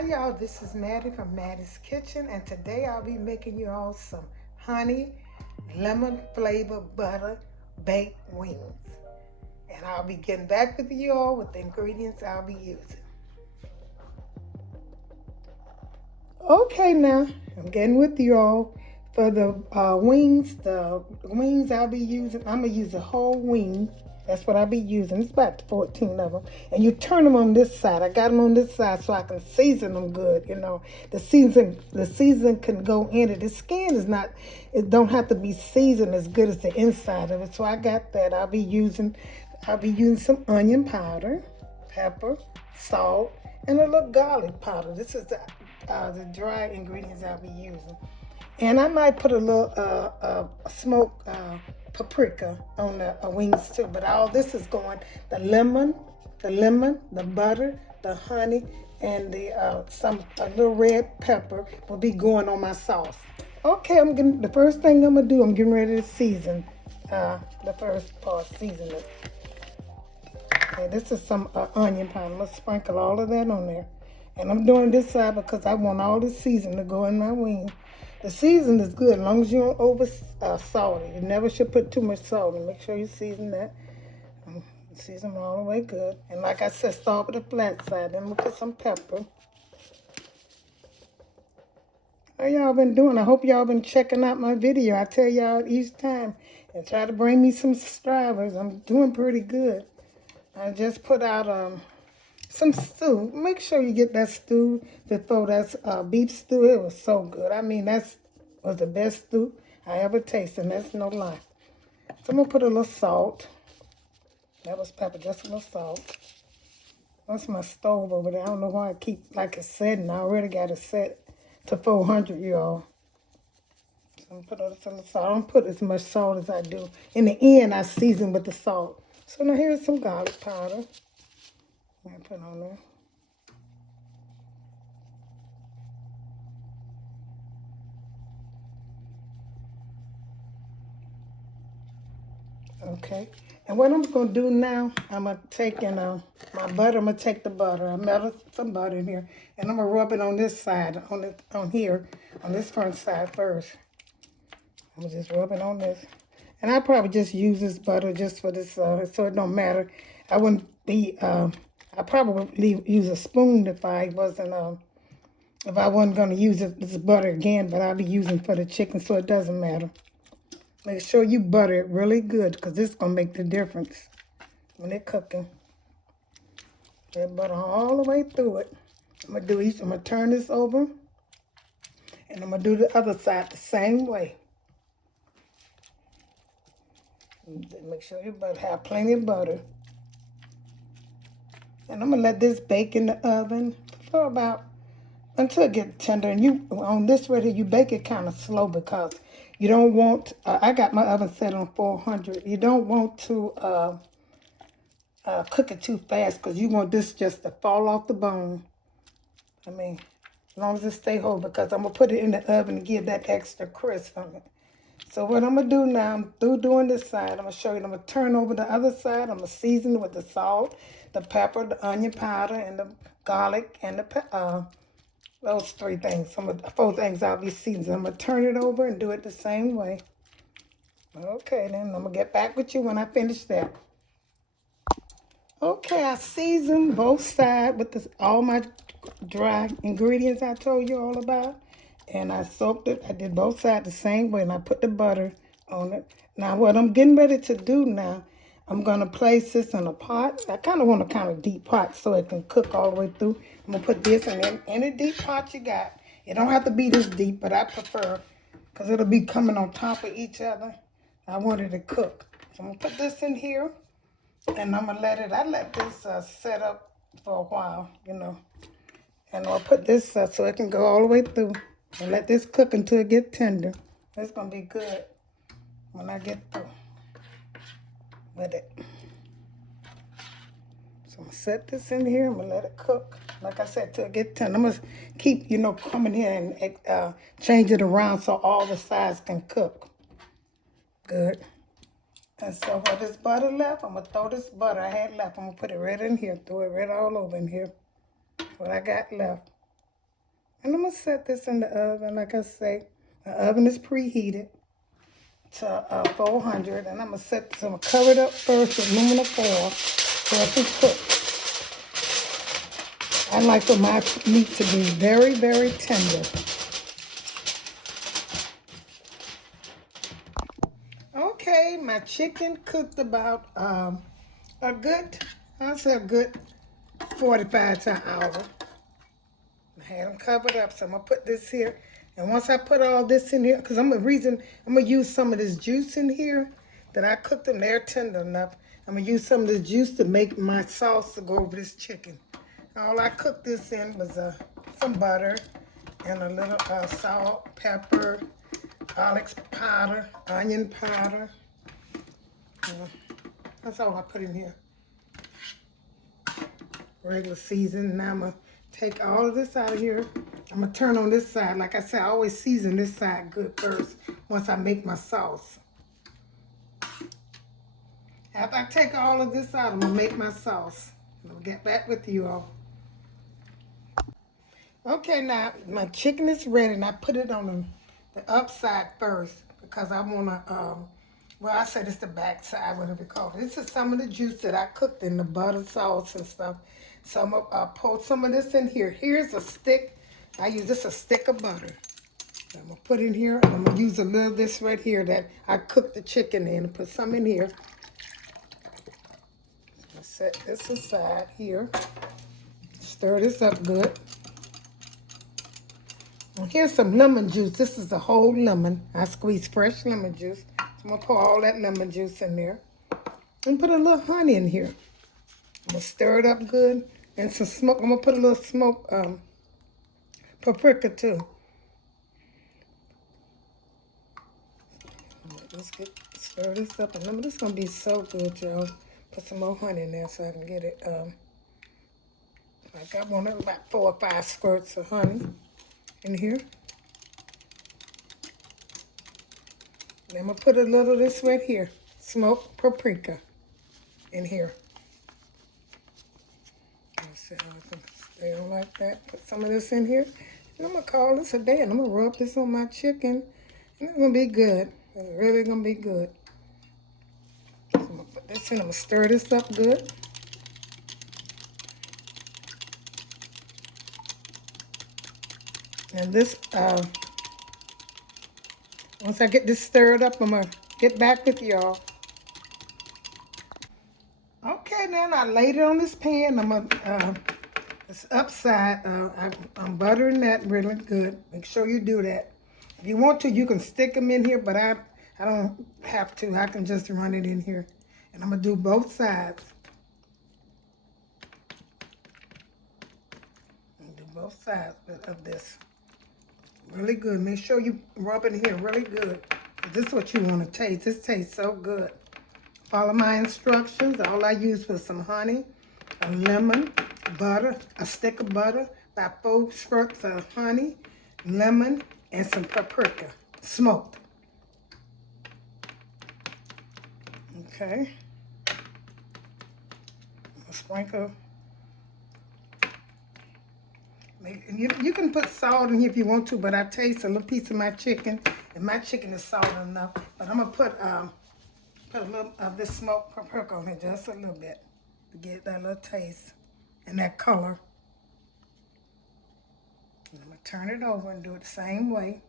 Hi y'all, this is Mattie from Mattie's Kitchen, and today I'll be making you all some honey lemon flavored butter baked wings. And I'll be getting back with you all with the ingredients I'll be using. Okay, now I'm getting with you all for the wings. The wings I'll be using, I'm gonna use a whole wing. That's what I'll be using. It's about 14 of them. And you turn them on this side. I got them on this side so I can season them good. You know, the season can go in it. The skin is not, it don't have to be seasoned as good as the inside of it. So I got that. I'll be using some onion powder, pepper, salt, and a little garlic powder. This is the dry ingredients I'll be using. And I might put a little smoked paprika on the wings too. But all this is going, the butter, the honey, and a little red pepper will be going on my sauce. Okay, the first thing I'm gonna do, I'm getting ready to season the first part, season it. Okay, this is some onion powder. I'm gonna sprinkle all of that on there. And I'm doing this side because I want all the season to go in my wing. The season is good as long as you don't over salt it. You never should put too much salt in. Make sure you season that. Season all the way good. And like I said, start with the flat side. Then we'll put some pepper. How y'all been doing? I hope y'all been checking out my video. I tell y'all each time and try to bring me some subscribers. I'm doing pretty good. I just put out some stew. Make sure you get that stew before that's beef stew. It was so good. I mean, was the best stew I ever tasted. And that's no lie. So I'm gonna put a little salt. That was pepper, just a little salt. That's my stove over there. I don't know why I keep like it's setting. I already got it set to 400, y'all. So I'm gonna put a little salt. I don't put as much salt as I do. In the end, I season with the salt. So now here's some garlic powder. I'm gonna put on there. Okay, and what I'm gonna do now, I'm gonna take my butter. I'm gonna take the butter. I melted some butter in here, and I'm gonna rub it on this side, on here, on this front side first. I'm gonna just rub it on this, and I probably just use this butter just for this, so it don't matter. I wouldn't be. I probably use a spoon if I wasn't gonna use this butter again, but I'll be using for the chicken, so it doesn't matter. Make sure you butter it really good because this is going to make the difference when it's cooking. Get butter all the way through it. I'm going to turn this over and I'm going to do the other side the same way. Make sure you have plenty of butter. And I'm going to let this bake in the oven for until it gets tender. And on this right here, you bake it kind of slow because you don't want, I got my oven set on 400. You don't want to cook it too fast because you want this just to fall off the bone. I mean, as long as it stay whole, because I'm going to put it in the oven to give that extra crisp on it. So what I'm going to do now, I'm through doing this side. I'm going to show you. I'm going to turn over the other side. I'm going to season it with the salt, the pepper, the onion powder, and the garlic, and those three things. Some of the four things I'll be seasoning. I'm going to turn it over and do it the same way. Okay, then I'm going to get back with you when I finish that. Okay, I seasoned both sides with all my dry ingredients I told you all about. And I soaked it. I did both sides the same way. And I put the butter on it. Now, what I'm getting ready to do now, I'm going to place this in a pot. I kind of want a kind of deep pot so it can cook all the way through. I'm going to put this in any deep pot you got. It don't have to be this deep, but I prefer because it'll be coming on top of each other. I want it to cook. So I'm going to put this in here. And I'm gonna I let this set up for a while, you know. And I'll put this so it can go all the way through. And let this cook until it gets tender. It's gonna be good when I get through with it. So I'm gonna set this in here. I'm gonna let it cook. Like I said, till it gets tender. I'm gonna keep, coming here and change it around so all the sides can cook. Good. And so for this butter left, I'm going to throw this butter I had left. I'm going to put it right in here. Throw it right all over in here. What I got left. And I'm going to set this in the oven. Like I say, the oven is preheated to 400. And I'm going to set this, I'm going to cover it up first with aluminum foil so it can cook. I like for my meat to be very, very tender. Okay, my chicken cooked about a good, I'll say a good 45 to an hour. I had them covered up, so I'm gonna put this here. And once I put all this in here, because I'm gonna use some of this juice in here that I cooked them, they're tender enough. I'm gonna use some of this juice to make my sauce to go over this chicken. All I cooked this in was some butter and a little salt, pepper, garlic powder, onion powder. That's all I put in here. Regular season. Now I'm going to take all of this out of here. I'm going to turn on this side. Like I said, I always season this side good first once I make my sauce. After I take all of this out, I'm going to make my sauce. I'll get back with you all. Okay, now my chicken is ready, and I put it on the upside first because I want to, well, I said it's the back side, whatever you call it. This is some of the juice that I cooked in the butter sauce and stuff. So I'm going to pour some of this in here. Here's a stick. I use this a stick of butter. I'm going to put in here, and I'm going to use a little of this right here that I cooked the chicken in and put some in here. So I'm going to set this aside here. Stir this up good. And here's some lemon juice. This is a whole lemon. I squeezed fresh lemon juice. So I'm going to pour all that lemon juice in there. And put a little honey in here. I'm going to stir it up good. And some smoke. I'm going to put a little smoke paprika too. Let's stir this up. And this is going to be so good, y'all. Put some more honey in there so I can get it. Like I want about 4 or 5 squirts of honey in here. And I'm going to put a little of this right here. Smoked paprika in here. Let's see how I can stay on like that. Put some of this in here. And I'm going to call this a day. And I'm going to rub this on my chicken. And it's going to be good. It's really going to be good. So I'm going to put this in. I'm going to stir this up good. And this, once I get this stirred up, I'm going to get back with y'all. Okay, then I laid it on this pan. I'm going to, it's upside. I'm buttering that really good. Make sure you do that. If you want to, you can stick them in here, but I don't have to. I can just run it in here. And I'm going to do both sides. Do both sides of this. Really good. Make sure you rub it in here really good. This is what you want to taste. This tastes so good. Follow my instructions. All I used was some honey, a lemon, butter, a stick of butter, about 4 squirts of honey, lemon, and some paprika, smoked. Okay. A sprinkle. You can put salt in here if you want to, but I taste a little piece of my chicken, and my chicken is salt enough. But I'm gonna put a little of this smoked paprika on it, just a little bit, to get that little taste and that color. And I'm gonna turn it over and do it the same way.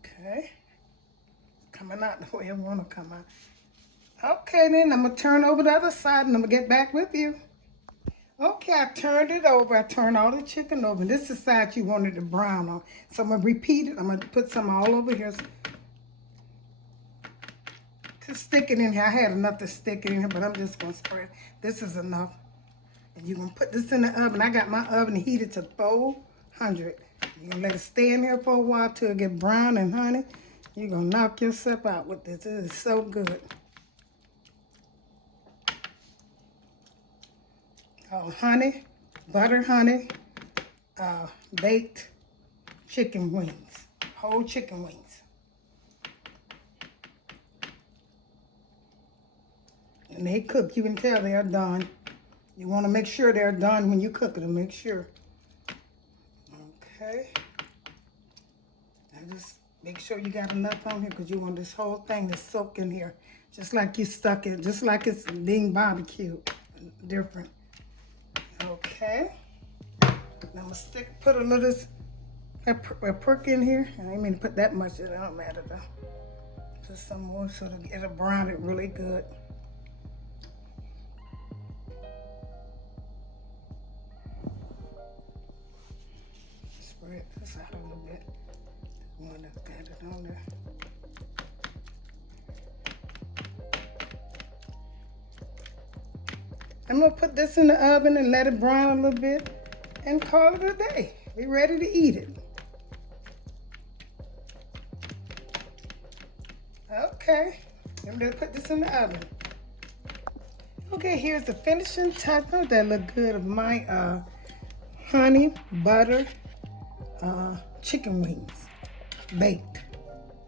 Okay. Coming out the way I want to come out. Okay, then I'm going to turn over the other side and I'm going to get back with you. Okay, I turned it over. I turned all the chicken over. This is the side you wanted to brown on. So I'm going to repeat it. I'm going to put some all over here. To stick it in here. I had enough to stick it in here, but I'm just going to spread. This is enough. And you're going to put this in the oven. I got my oven heated to 400. You're going to let it stay in here for a while till it get brown and honey. You're going to knock yourself out with this. This is so good. Honey, butter honey, baked chicken wings, whole chicken wings. and they cook. You can tell they're done. You want to make sure they're done when you cook them. Make sure. Okay. And just make sure you got enough on here because you want this whole thing to soak in here. Just like you stuck it. Just like it's being barbecued. Different. Okay. Now I'm going to put a little paprika in here. I didn't mean to put that much. It don't matter though. Just some more so it'll brown it really good. Spread this out a little bit. One that's got it on there. I'm gonna put this in the oven and let it brown a little bit and call it a day. Be ready to eat it. Okay, I'm gonna put this in the oven. Okay, here's the finishing touch. Don't that look good of my honey butter chicken wings baked.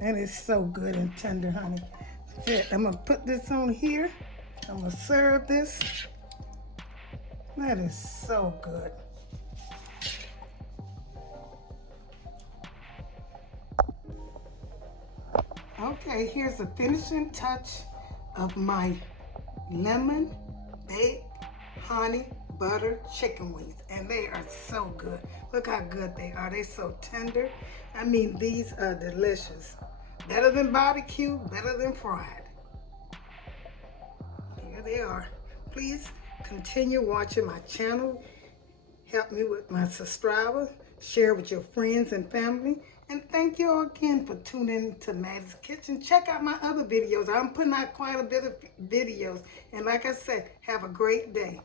And it's so good and tender, honey. I'm gonna put this on here. I'm gonna serve this. That is so good. Okay, here's the finishing touch of my lemon baked honey butter chicken wings, and they are so good. Look how good they are. They're so tender. I mean, these are delicious. Better than barbecue, better than fried. Here they are. Please continue watching my channel. Help me with my subscribers. Share with your friends and family. And thank you all again for tuning to Mattie's Kitchen. Check out my other videos. I'm putting out quite a bit of videos. And like I said, have a great day.